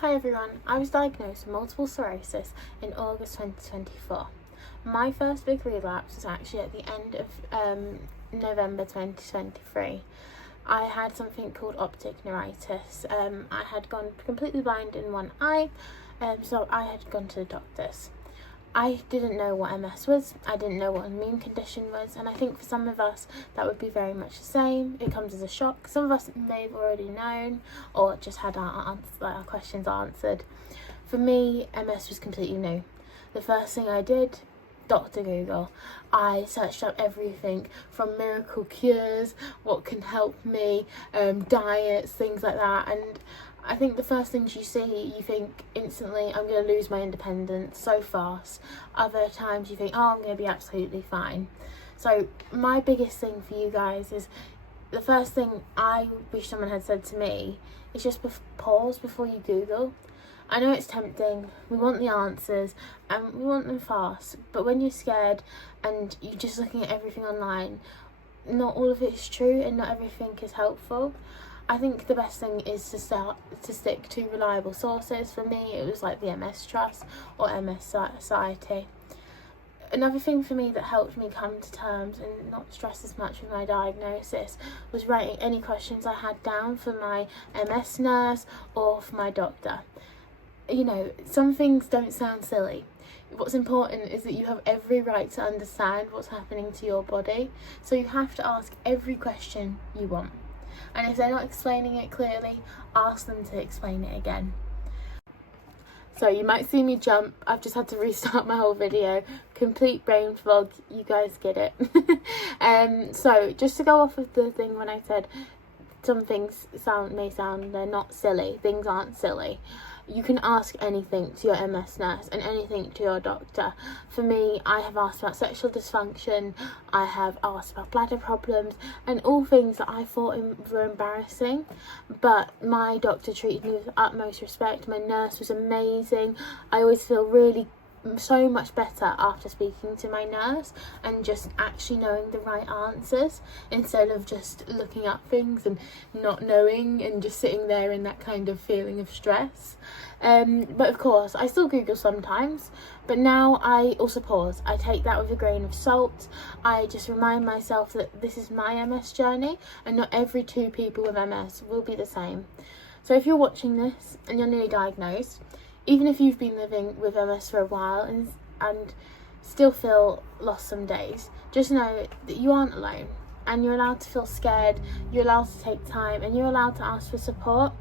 Hi everyone, I was diagnosed with multiple sclerosis in August 2024. My first big relapse was actually at the end of November 2023. I had something called optic neuritis. I had gone completely blind in one eye, so I had gone to the doctors. I didn't know what MS was, I didn't know what an immune condition was, and I think for some of us that would be very much the same. It comes as a shock. Some of us may have already known or just had our questions answered. For me, MS was completely new. The first thing I did, Dr. Google. I searched up everything from miracle cures, what can help me, diets, things like that, and I think the first things you see, you think instantly, I'm going to lose my independence so fast. Other times you think, oh, I'm going to be absolutely fine. So my biggest thing for you guys is, the first thing I wish someone had said to me is just pause before you Google. I know it's tempting, we want the answers and we want them fast, but when you're scared and you're just looking at everything online, not all of it is true and not everything is helpful. I think the best thing is to stick to reliable sources. For me, it was like the MS Trust or MS Society. Another thing for me that helped me come to terms and not stress as much with my diagnosis was writing any questions I had down for my MS nurse or for my doctor. You know, some things don't sound silly. What's important is that you have every right to understand what's happening to your body, so you have to ask every question you want. And if they're not explaining it clearly, ask them to explain it again. So you might see me jump. I've just had to restart my whole video. Complete brain fog. You guys get it. So just to go off of the thing when I said some things may sound they're not silly. Things aren't silly. You can ask anything to your MS nurse and anything to your doctor. For me, I have asked about sexual dysfunction, I have asked about bladder problems, and all things that I thought were embarrassing. But my doctor treated me with utmost respect. My nurse was amazing. I always feel really so much better after speaking to my nurse and just actually knowing the right answers instead of just looking up things and not knowing and just sitting there in that kind of feeling of stress. But of course I still Google sometimes, but now I also pause. I take that with a grain of salt. I just remind myself that this is my MS journey and not every two people with MS will be the same. So if you're watching this and you're newly diagnosed, even if you've been living with MS for a while and still feel lost some days, just know that you aren't alone and you're allowed to feel scared, you're allowed to take time and you're allowed to ask for support.